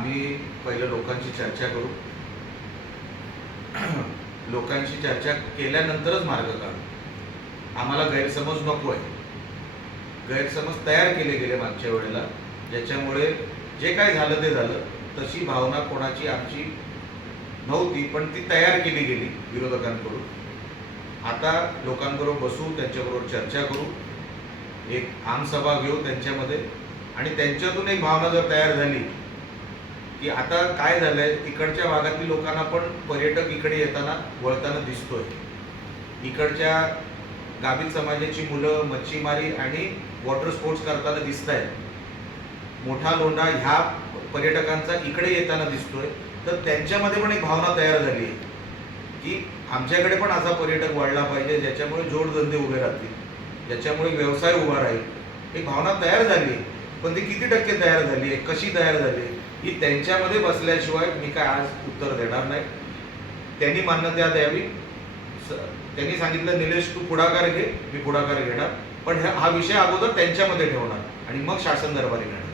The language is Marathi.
आम्ही पहिलं लोकांची चर्चा करू, लोकांशी चर्चा केल्यानंतरच मार्ग काढू। आम्हाला गैरसमज नको आहे। गैरसमज तयार केले गेले मागच्या वेळेला, ज्याच्यामुळे जे काय झालं ते झालं। तशी भावना कोणाची आमची नव्हती, पण ती तयार केली गेली विरोधकांकडून। आता लोकांबरोबर बसू, त्यांच्याबरोबर चर्चा करू, एक आमसभा घेऊ त्यांच्यामध्ये, आणि त्यांच्यातून एक भावना जर तयार झाली की आता काय झालंय, तिकडच्या भागातील लोकांना पण पर्यटक इकडे येताना वळताना दिसतोय। इकडच्या गाभित समाजाची मुलं मच्छीमारी आणि वॉटर स्पोर्ट्स करताना दिसत आहेत। मोठा लोंढा ह्या पर्यटकांचा इकडे येताना दिसतोय। तर त्यांच्यामध्ये पण एक भावना तयार झाली आहे की आमच्याकडे पण असा पर्यटक वाढला पाहिजे, ज्याच्यामुळे जोडधंदे उभे राहतील, ज्याच्यामुळे व्यवसाय उभा राहील। एक भावना तयार झाली आहे, पण ती किती टक्के तयार झाली आहे, कशी तयार झाली आहे, ही त्यांच्यामध्ये बसल्याशिवाय मी काय आज उत्तर देणार नाही। त्यांनी मान्यता द्यावी। त्यांनी सांगितलं निलेश तू पुढाकार घे, मी पुढाकार घेणार, पण हा विषय अगोदर त्यांच्यामध्ये ठेवणार आणि मग शासन दरबारी घेणार।